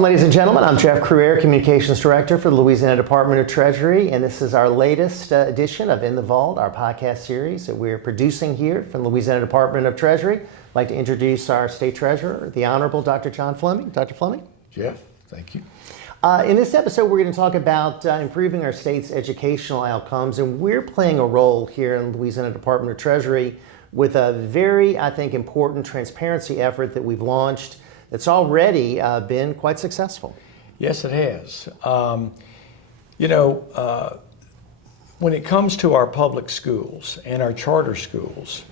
Welcome, ladies and gentlemen. I'm Jeff Cruere, Communications Director for the Louisiana Department of Treasury, and this is our latest edition of In the Vault, our podcast series that we're producing here from the Louisiana Department of Treasury. I'd like to introduce our State Treasurer, the Honorable Dr. John Fleming. Dr. Fleming. Jeff, thank you. In this episode, we're going to talk about improving our state's educational outcomes, and we're playing a role here in the Louisiana Department of Treasury with a very, I think, important transparency effort that we've launched that's already been quite successful. Yes, it has. When it comes to our public schools and our charter schools,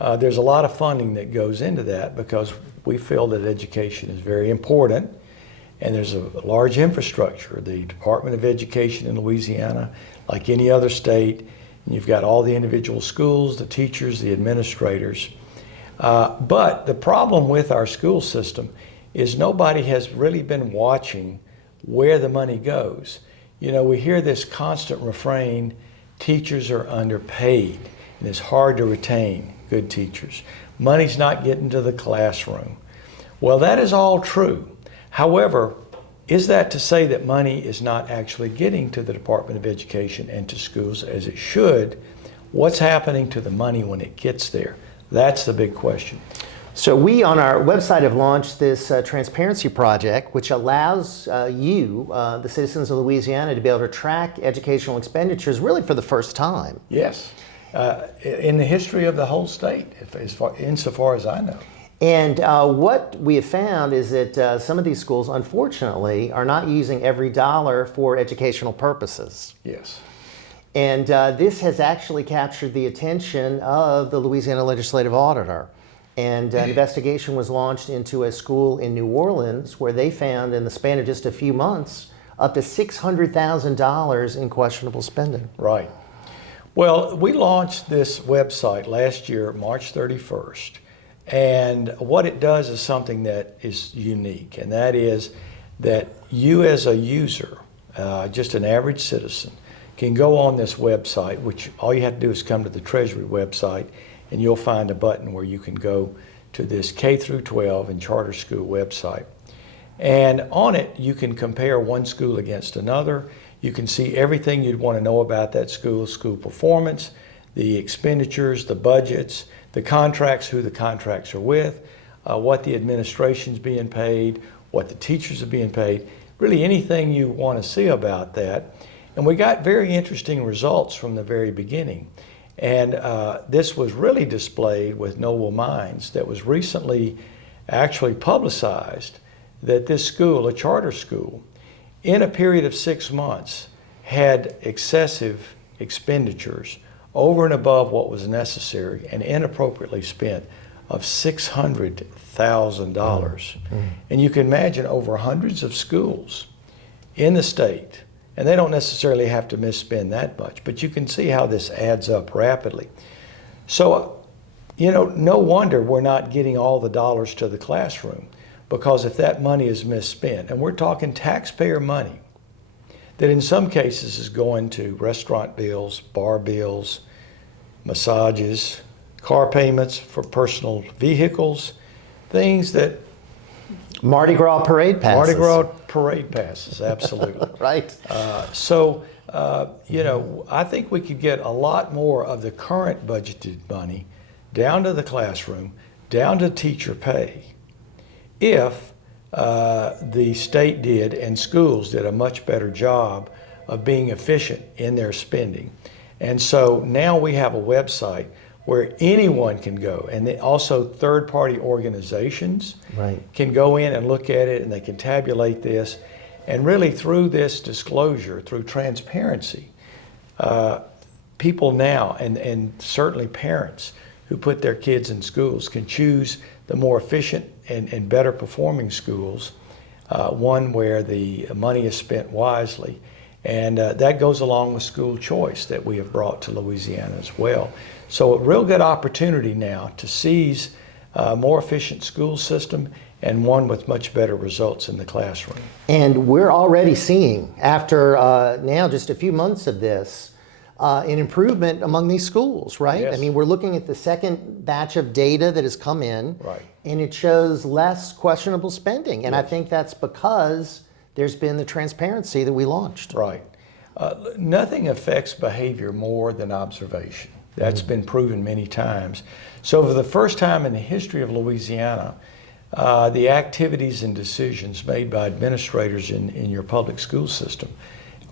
there's a lot of funding that goes into that because we feel that education is very important, and there's a large infrastructure. The Department of Education in Louisiana, like any other state, and you've got all the individual schools, the teachers, the administrators. But the problem with our school system is nobody has really been watching where the money goes. You know, we hear this constant refrain, teachers are underpaid, and it's hard to retain good teachers. Money's not getting to the classroom. Well, that is all true. However, is that to say that money is not actually getting to the Department of Education and to schools as it should? What's happening to the money when it gets there? That's the big question. So we on our website have launched this transparency project, which allows the citizens of Louisiana, to be able to track educational expenditures really for the first time. Yes, in the history of the whole state, insofar as I know. And what we have found is that some of these schools, unfortunately, are not using every dollar for educational purposes. Yes. And this has actually captured the attention of the Louisiana Legislative Auditor. And an investigation was launched into a school in New Orleans where they found, in the span of just a few months, up to $600,000 in questionable spending. Right. Well, we launched this website last year, March 31st. And what it does is something that is unique, and that is that you as a user, just an average citizen, can go on this website, which all you have to do is come to the Treasury website, and you'll find a button where you can go to this K-12 and charter school website. And on it, you can compare one school against another. You can see everything you'd want to know about that school, school performance, the expenditures, the budgets, the contracts, who the contracts are with, what the administration's being paid, what the teachers are being paid, really anything you want to see about that. And we got very interesting results from the very beginning. And this was really displayed with Noble Minds that was recently actually publicized that this school, a charter school, in a period of 6 months had excessive expenditures over and above what was necessary and inappropriately spent of $600,000. And you can imagine over hundreds of schools in the state. And they don't necessarily have to misspend that much, but you can see how this adds up rapidly. So, no wonder we're not getting all the dollars to the classroom, because if that money is misspent, and we're talking taxpayer money, that in some cases is going to restaurant bills, bar bills, massages, car payments for personal vehicles, things that Mardi Gras parade passes. Mardi Gras parade passes, absolutely. Right. I think we could get a lot more of the current budgeted money down to the classroom, down to teacher pay, if the state did and schools did a much better job of being efficient in their spending. And so now we have a website where anyone can go, and also third-party organizations can go in and look at it, and they can tabulate this. And really through this disclosure, through transparency, people now, and certainly parents who put their kids in schools, can choose the more efficient and better performing schools, one where the money is spent wisely. And that goes along with school choice that we have brought to Louisiana as well. So a real good opportunity now to seize a more efficient school system and one with much better results in the classroom. And we're already seeing, after now just a few months of this, an improvement among these schools, right? Yes. I mean, we're looking at the second batch of data that has come in. Right. And it shows less questionable spending. And I Yes. think that's because there's been the transparency that we launched. Right. Nothing affects behavior more than observation. That's been proven many times. So for the first time in the history of Louisiana, the activities and decisions made by administrators in your public school system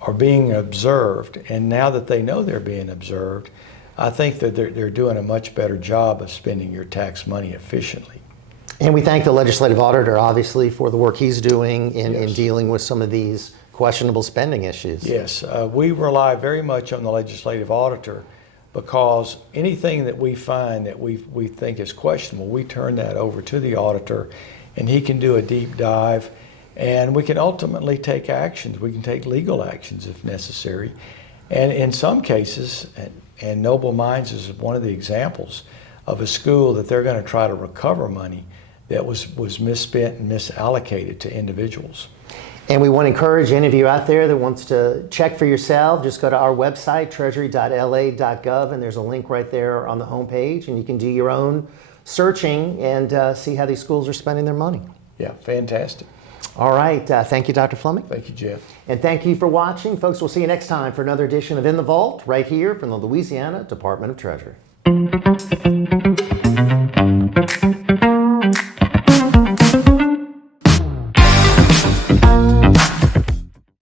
are being observed. And now that they know they're being observed, I think that they're doing a much better job of spending your tax money efficiently. And we thank the legislative auditor, obviously, for the work he's doing in Yes. dealing with some of these questionable spending issues. Yes, we rely very much on the legislative auditor because anything that we find that we think is questionable, we turn that over to the auditor and he can do a deep dive and we can ultimately take actions. We can take legal actions if necessary. And in some cases, and Noble Mines is one of the examples of a school that they're going to try to recover money that was misspent and misallocated to individuals. And we want to encourage any of you out there that wants to check for yourself, just go to our website, treasury.la.gov, and there's a link right there on the homepage, and you can do your own searching and see how these schools are spending their money. Yeah, fantastic. All right. Thank you, Dr. Fleming. Thank you, Jeff. And thank you for watching. Folks, we'll see you next time for another edition of In the Vault right here from the Louisiana Department of Treasury.